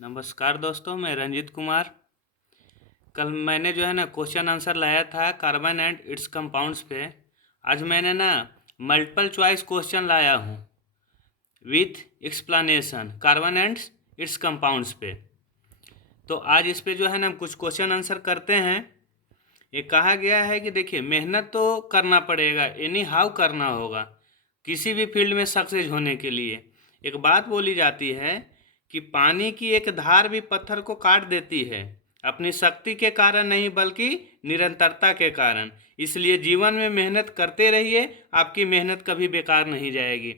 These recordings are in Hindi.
नमस्कार दोस्तों, मैं रंजीत कुमार। कल मैंने जो है ना क्वेश्चन आंसर लाया था कार्बन एंड इट्स कंपाउंड्स पे। आज मैंने ना मल्टीपल चॉइस क्वेश्चन लाया हूँ with explanation carbon and it's compounds पे। तो आज इस पे जो है ना कुछ क्वेश्चन आंसर करते हैं। ये कहा गया है कि देखिए, मेहनत तो करना पड़ेगा, एनी हाउ करना होगा किसी भी फील्ड में सक्सेस होने के लिए। एक बात बोली जाती है कि पानी की एक धार भी पत्थर को काट देती है, अपनी शक्ति के कारण नहीं बल्कि निरंतरता के कारण। इसलिए जीवन में मेहनत करते रहिए, आपकी मेहनत कभी बेकार नहीं जाएगी।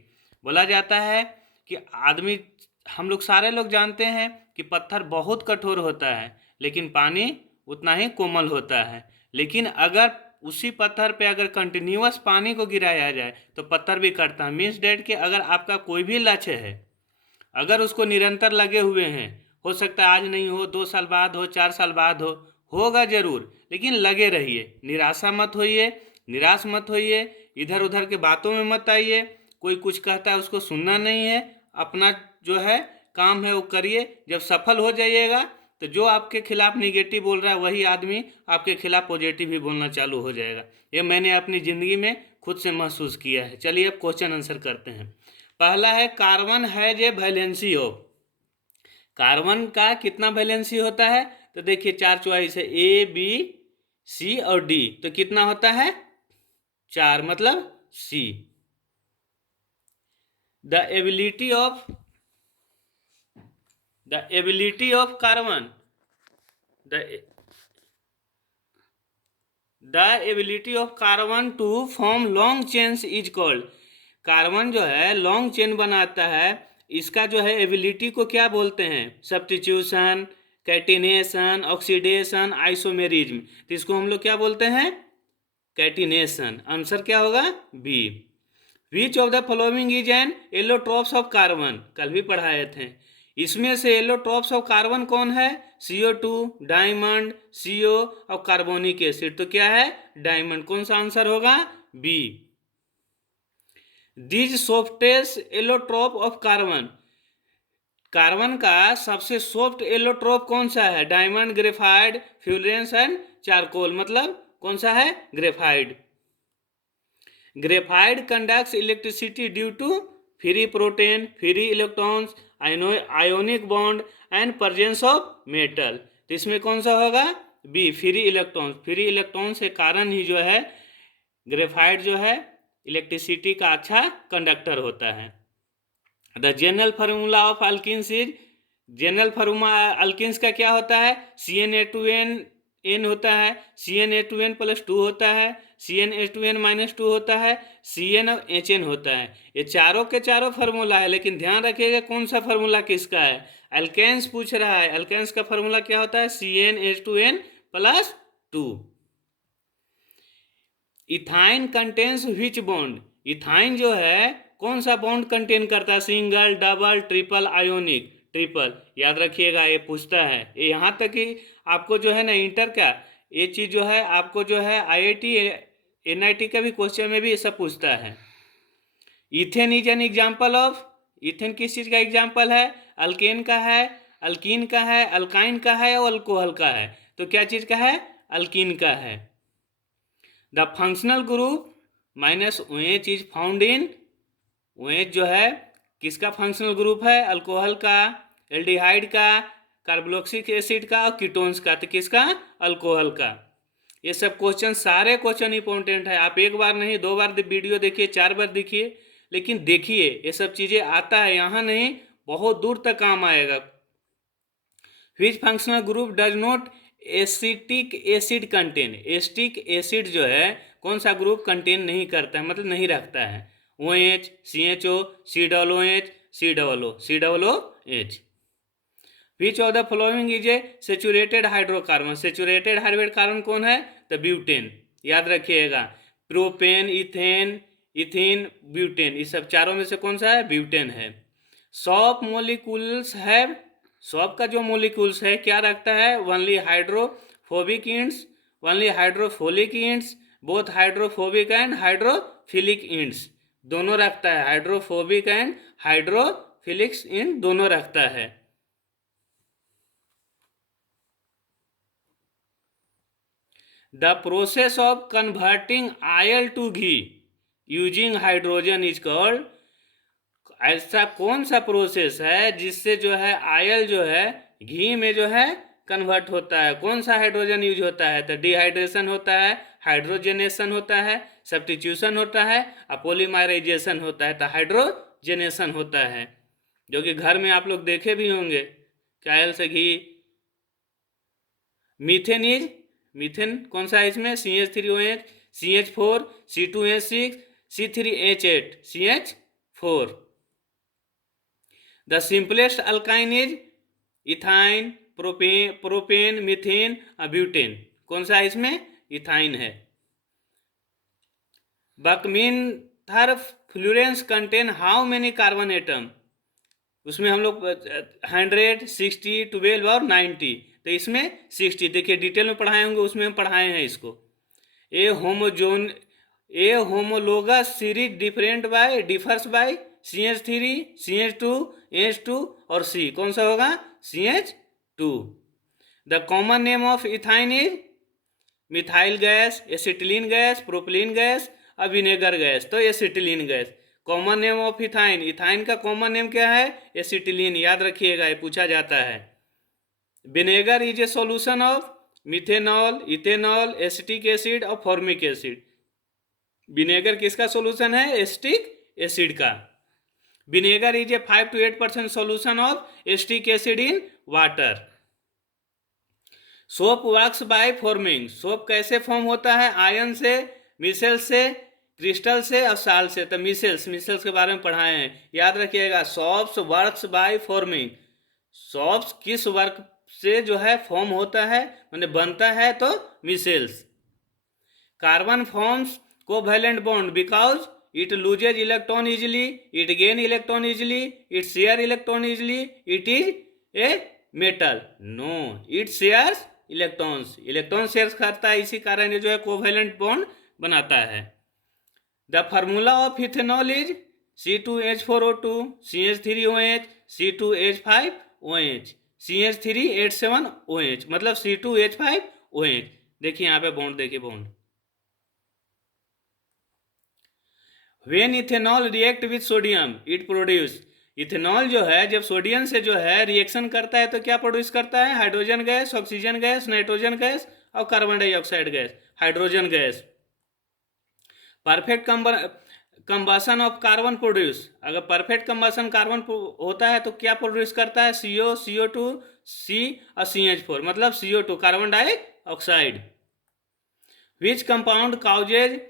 बोला जाता है कि आदमी, हम लोग सारे लोग जानते हैं कि पत्थर बहुत कठोर होता है लेकिन पानी उतना ही कोमल होता है। लेकिन अगर उसी पत्थर पे अगर कंटिन्यूअस पानी को गिराया जाए तो पत्थर भी कटता है। मीन्स डेट कि अगर आपका कोई भी लक्ष्य है, अगर उसको निरंतर लगे हुए हैं, हो सकता है आज नहीं हो, 2 साल बाद हो, 4 साल बाद हो, होगा जरूर, लेकिन लगे रहिए, निराशा मत होइए, निराश मत होइए, इधर उधर के बातों में मत आइए। कोई कुछ कहता है उसको सुनना नहीं है, अपना जो है काम है वो करिए। जब सफल हो जाइएगा तो जो आपके खिलाफ निगेटिव बोल रहा है वही आदमी आपके खिलाफ पॉजिटिव ही बोलना चालू हो जाएगा। ये मैंने अपनी ज़िंदगी में खुद से महसूस किया है। चलिए अब क्वेश्चन आंसर करते हैं। पहला है, carbon has a valency of. Carbon का कितना वैलेंसी होता है? तो देखिए 4 चॉइस है, ए बी सी और डी। तो कितना होता है? 4, मतलब C. The ability of carbon, the the ability of carbon to form long chains is called. Carbon जो है लॉन्ग चेन बनाता है, इसका जो है एबिलिटी को क्या बोलते हैं? Substitution, catenation, oxidation, isomerism. तो इसको हम लोग क्या बोलते हैं? कैटिनेशन। आंसर क्या होगा? B. Which of the following is an allotropes of carbon, कल भी पढ़ाए थे। इसमें से एलोट्रॉप्स ऑफ कार्बन कौन है? CO2, डायमंड, CO और कार्बोनिक एसिड। तो क्या है? डायमंड। कौन सा आंसर होगा? B. This softest allotrope of carbon, carbon का सबसे सॉफ्ट एलोट्रोप कौन सा है? Diamond, graphite, fullerene and charcoal. मतलब कौन सा है? Graphite. Graphite conducts electricity due to free proton, free electrons, ionic bond and presence of metal. तो इसमें कौन सा होगा? B, free electrons. Free electrons के कारण ही जो है ग्रेफाइड जो है इलेक्ट्रिसिटी का अच्छा कंडक्टर होता है। The general formula of alkynes is, general formula alkynes का क्या होता है? CnA2n होता है, CnA2n+2 होता है, CnH2n-2 होता है, CnHn होता है। ये चारों के चारों फार्मूला है, लेकिन ध्यान रखिएगा कौन सा फार्मूला किसका है। अल्केन्स पूछ रहा है, अल्केन्स का फार्मूला क्या होता है? CnH2n+2। इथाइन कंटेन्स विच बॉन्ड, इथाइन जो है कौन सा बॉन्ड कंटेन करता है? Single, double, triple, ionic. Triple. याद रखिएगा, ये पूछता है। ये यहाँ तक कि आपको जो है ना इंटर का ये चीज़ जो है आपको जो है IIT NIT का भी क्वेश्चन में भी ये सब पूछता है। Ethane is an example of, ethane किस चीज़ का एग्जाम्पल है? अल्केन का है, अल्कीन का है, अल्काइन का है और अल्कोहल का है। तो क्या चीज़ का है? अल्कीन का है। The functional group minus OH is found in, OH जो है किसका फंक्शनल ग्रुप है? अल्कोहल का, एल्डिहाइड का, कार्बोक्सिलिक एसिड का और कीटोन्स का। तो किसका? अल्कोहल का। ये सब क्वेश्चन, सारे क्वेश्चन इंपॉर्टेंट है। आप एक बार नहीं, 2 बार वीडियो देखिए, 4 बार देखिए, लेकिन देखिए ये सब चीज़ें आता है, यहाँ नहीं बहुत दूर तक काम आएगा। विच functional group does not acetic acid contain, acetic acid जो है कौन सा ग्रुप कंटेन नहीं करता है, मतलब नहीं रखता है? OH, CHO, COOH, COO, COOH। Which of the following is a saturated hydrocarbon, saturated hydrocarbon कौन है? तो ब्यूटेन। याद रखिएगा, प्रोपेन, इथेन, इथिन, ब्यूटेन, ये सब चारों में से कौन सा है? ब्यूटेन है। सॉप मोलिकुल्स है, सॉप का जो मोलिकुल्स है क्या रखता है? Only hydrophobic ends, only hydrophilic ends, both hydrophobic and hydrophilic ends, दोनों रखता है। हाइड्रोफोबिक एंड हाइड्रोफिलिक इंड दोनों रखता है। The process of converting oil to ghee using hydrogen is called. ऐसा कौन सा प्रोसेस है जिससे जो है ऑयल जो है घी में जो है कन्वर्ट होता है? कौन सा हाइड्रोजन यूज होता है? तो डिहाइड्रेशन होता है, हाइड्रोजनेशन होता है, सब्स्टिट्यूशन होता है और पॉलीमराइजेशन होता है। तो हाइड्रोजनेशन होता है, जो कि घर में आप लोग देखे भी होंगे कि ऑयल से घी। मीथेन कौन सा है इसमें? CH3OH, CH4, C2H6, C3H8, CH4। The simplest alkyne is ethyne, propane, methane, butane. कौन सा है इसमें? इथाइन है। Buckminsterfullerene contain how many carbon atom? उसमें हम लोग 100, 60, 12 और 90। तो इसमें 60। देखिए डिटेल में पढ़ाए होंगे, उसमें हम पढ़ाए हैं इसको। A homologous series differs by CH3, CH2, H2 और C। कौन सा होगा? CH2। The common name of ethyne is methyl gas, acetylene gas, propylene gas और विनेगर गैस। तो acetylene gas common name of ethyne. Ethyne का कॉमन नेम क्या है? एसिटिलीन। याद रखिएगा, ये पूछा जाता है। Vinegar is a solution of methanol, ethanol, acetic acid और फॉर्मिक एसिड। विनेगर किसका सॉल्यूशन है? एसिटिक एसिड का। Vinegar is A 5 to 8% solution of acetic acid in water. Soap works by forming. Soap कैसे फॉर्म होता है? आयन से, मिसेल से, क्रिस्टल से और साल से। तो मिसेल्स के बारे में पढ़ाए हैं, याद रखिएगा। Soaps works by forming. Soaps किस वर्क से जो है फॉर्म होता है, माने बनता है? तो micelles. Carbon forms covalent bond because it loses electron easily, it gain electron easily, it share electron easily, it is a metal। no, it shares electrons। Electron share करता है, इसी कारण ये जो है कोवैलेंट बॉन्ड बनाता है। The formula of ethanol is C2H4O2, CH3OH, C2H5OH, CH3H7OH, मतलब C2H5OH। देखिए यहाँ पे बॉन्ड, देखिए bond. When ethanol react with sodium it produce. Ethanol जो है जब सोडियम से जो है रिएक्शन करता है तो क्या प्रोड्यूस करता है? Hydrogen gas, oxygen gas, nitrogen gas और carbon dioxide gas, hydrogen gas. Perfect combustion of carbon produce. अगर परफेक्ट कंबसन कार्बन होता है तो क्या प्रोड्यूस करता है? CO, CO2, C और CH4, मतलब CO2, carbon dioxide. Which compound causes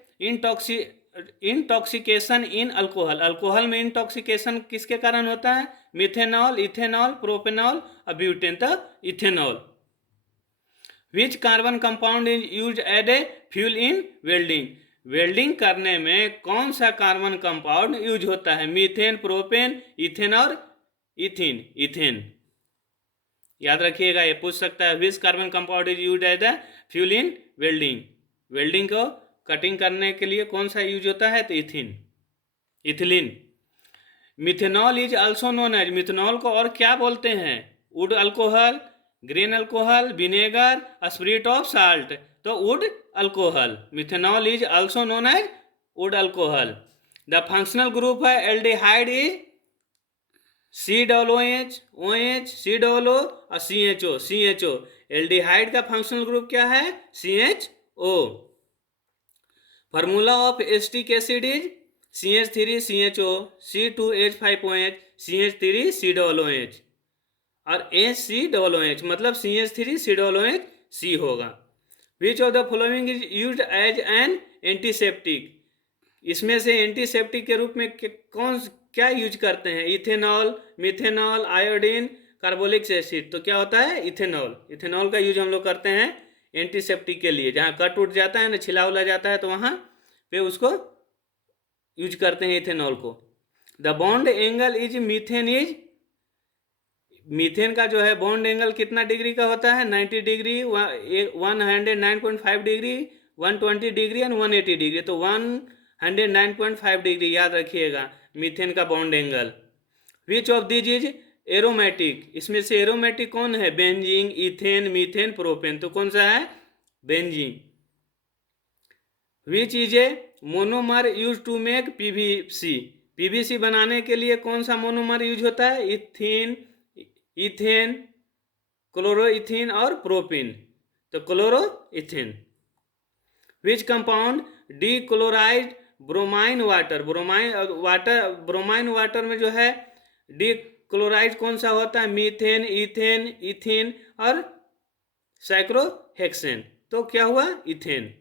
intoxication in alcohol. Alcohol में इंटॉक्सिकेशन किसके कारण होता है? मिथेनॉल, इथेनॉल, प्रोपेनॉल और ब्यूटेन। तो ethanol. Which carbon compound is used as a fuel in welding. Welding करने में कौन सा कार्बन कंपाउंड यूज होता है? मीथेन, प्रोपेन, इथेन और इथेन। याद रखिएगा, ये पूछ सकता है। Which carbon compound is used as a fuel in welding. Welding को कटिंग करने के लिए कौन सा यूज होता है? तो ethylene. Methanol is also known as. Methanol को और क्या बोलते हैं? Wood alcohol, grain alcohol, vinegar, spirit of salt. तो wood alcohol. Methanol is also known as wood alcohol. The functional group है aldehyde is COOH, OH, COO और CHO। एल्डिहाइड का फंक्शनल ग्रुप क्या है? CHO। Formula of acetic acid is CH3CHO, C2H5OH, CH3COOH और HCOOH, मतलब CH3COOH C होगा। Which of the following is used as an antiseptic. इसमें से एंटीसेप्टिक के रूप में क्या यूज करते हैं? Ethanol, methanol, iodine, carbolic acid. तो क्या होता है? इथेनॉल। इथेनॉल का यूज हम लोग करते हैं एंटीसेप्टिक के लिए। जहाँ कट उठ जाता है ना, छिला उला जाता है, तो वहाँ पे उसको यूज करते हैं इथेनॉल को। The bond angle is methane का जो है बॉन्ड एंगल कितना डिग्री का होता है? 90 degree, 109.5 degree, 120 degree and 180 degree. तो 109.5 डिग्री याद रखिएगा मीथेन का bond angle. Which of these is aromatic. इसमें से एरोमेटिक कौन है? Benzene, ethane, methane, propane. तो कौन सा है? Benzene. Which is a monomer use to make PVC. PVC बनाने के लिए कौन सा मोनोमर यूज होता है? इथीन, इथेन, क्लोरोइथीन और प्रोपिन। तो chloroethene. Which compound decolourised bromine water. Bromine water में जो है डीक्लोराइड कौन सा होता है? मीथेन, इथेन, इथीन और साइक्लोहेक्सेन। तो क्या हुआ? Ethane.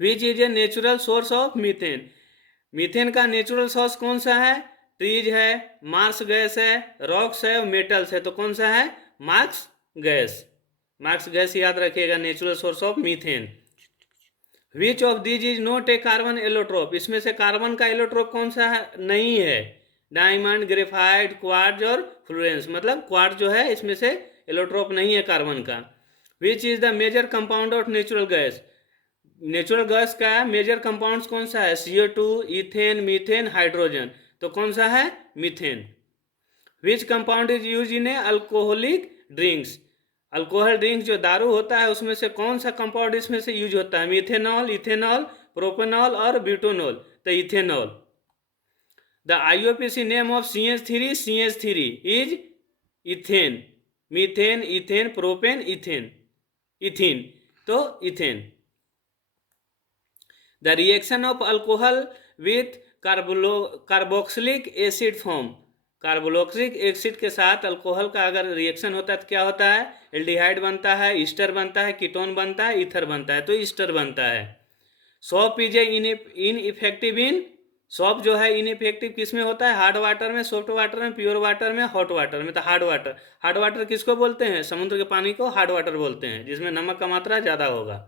Which is a natural source of methane. Methane का नेचुरल सोर्स कौन सा है? ट्रीज है, मार्स गैस है, रॉक्स है और मेटल्स है। तो कौन सा है? Marsh gas. मार्स गैस याद रखिएगा natural source of methane. Which of these is not a carbon allotrope. इसमें से कार्बन का एलोट्रोप कौन सा है? नहीं है। डायमंड, ग्रेफाइट, क्वार्ट्ज और फ्लोरेंस। मतलब क्वार्ट्ज जो है इसमें से एलोट्रोप नहीं है कार्बन का। Which is the major compound of natural gas. Natural gas का मेजर कंपाउंड्स कौन सा है? CO2, ethane, methane, hydrogen. तो कौन सा है? Methane. Which compound is use in A alcoholic drinks. Alcohol drinks जो दारू होता है उसमें से कौन सा कंपाउंड इसमें से यूज होता है? मिथेनॉल, इथेनॉल, प्रोपेनॉल और ब्यूटेनॉल। तो ethanol. The IUPAC name of CH3 is ethane. Methane, ethane, propane, ethene. तो ethane. The reaction of alcohol with carboxylic acid form. Carboxylic acid के साथ अल्कोहल का अगर रिएक्शन होता है तो क्या होता है? एल्डिहाइड बनता है, ईस्टर बनता है, कीटोन बनता है, ईथर बनता है। तो ईस्टर बनता है। Soap is a ineffective in. Soap जो है इनइफेक्टिव किस में होता है? हार्ड वाटर में, सॉफ्ट वाटर में, प्योर वाटर में, हॉट वाटर में। तो हार्ड वाटर। हार्ड वाटर किसको बोलते हैं? समुद्र के पानी को हार्ड वाटर बोलते हैं, जिसमें नमक का मात्रा ज़्यादा होगा।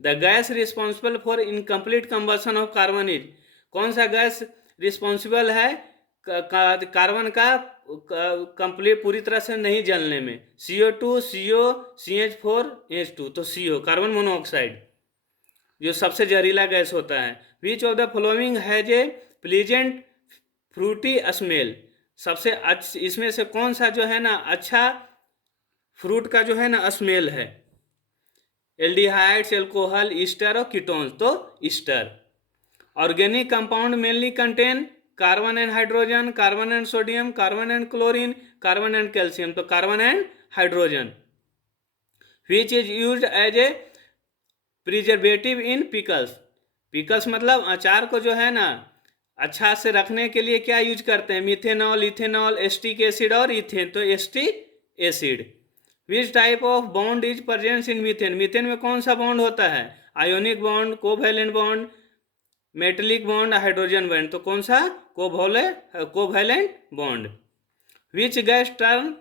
The gas responsible for incomplete combustion of carbon is. कौन सा गैस रिस्पॉन्सिबल है कार्बन का कंप्लीट पूरी तरह से नहीं जलने में? CO2, CO, CH4, H2। तो CO कार्बन मोनोऑक्साइड जो सबसे जहरीला गैस होता है। विच of the following has a pleasant Frooti smell. सबसे इसमें से कौन सा जो है ना अच्छा फ्रूट का जो है ना स्मेल है? एल्डिहाइड्स, एल्कोहल, ईस्टर और कीटोन्स। तो ester. Organic compound mainly contain carbon and hydrogen, carbon and sodium, carbon and chlorine, carbon and calcium. तो carbon and hydrogen. Which is used as a preservative in pickles. Pickles मतलब अचार को जो है ना अच्छा से रखने के लिए क्या यूज करते हैं? मिथेनॉल, इथेनॉल, एस्टिक एसिड और इथेन। तो acetic acid. Which type of bond is present in methane. Methane में कौन सा बॉन्ड होता है? Ionic bond, covalent bond, metallic bond, hydrogen bond. तो कौन सा? Covalent bond. Which gas turn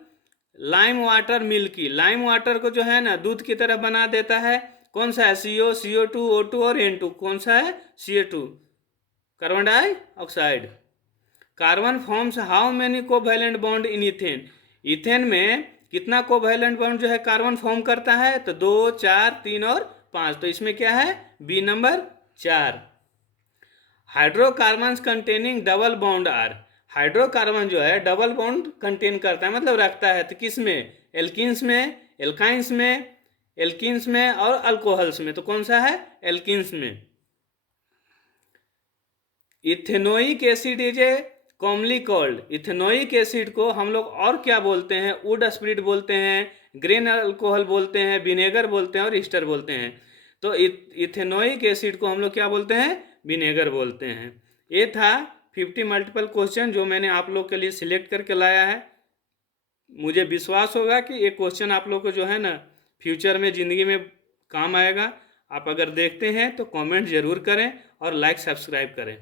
lime water milky. Lime water को जो है ना दूध की तरह बना देता है। कौन सा है? CO, CO2, O2 और N2। कौन सा है? CO2 carbon dioxide. Carbon forms how many covalent bond in ethane. Ethane में कितना कोवैलेंट बॉन्ड जो है कार्बन फॉर्म करता है? तो 2, 4, 3 और 5। तो इसमें क्या है? B number 4। Hydrocarbons containing double bond are. Hydrocarbon जो है डबल बॉन्ड कंटेन करता है मतलब रखता है। तो किस में? एल्किन्स में, एल्काइंस में, एल्किन्स में और अल्कोहल्स में। तो कौन सा है? एल्किन्स में। Ethanoic acid is a commonly called. Ethanoic acid को हम लोग और क्या बोलते हैं? वुड स्पिरिट बोलते हैं, ग्रेन अल्कोहल बोलते हैं, विनेगर बोलते हैं और ईस्टर बोलते हैं। तो इथेनोइक एसिड को हम लोग क्या बोलते हैं? विनेगर बोलते हैं। ये था 50 मल्टीपल क्वेश्चन जो मैंने आप लोग के लिए सिलेक्ट करके लाया है। मुझे विश्वास होगा कि ये क्वेश्चन आप लोग को जो है ना फ्यूचर में ज़िंदगी में काम आएगा। आप अगर देखते हैं तो कमेंट ज़रूर करें और लाइक सब्सक्राइब करें।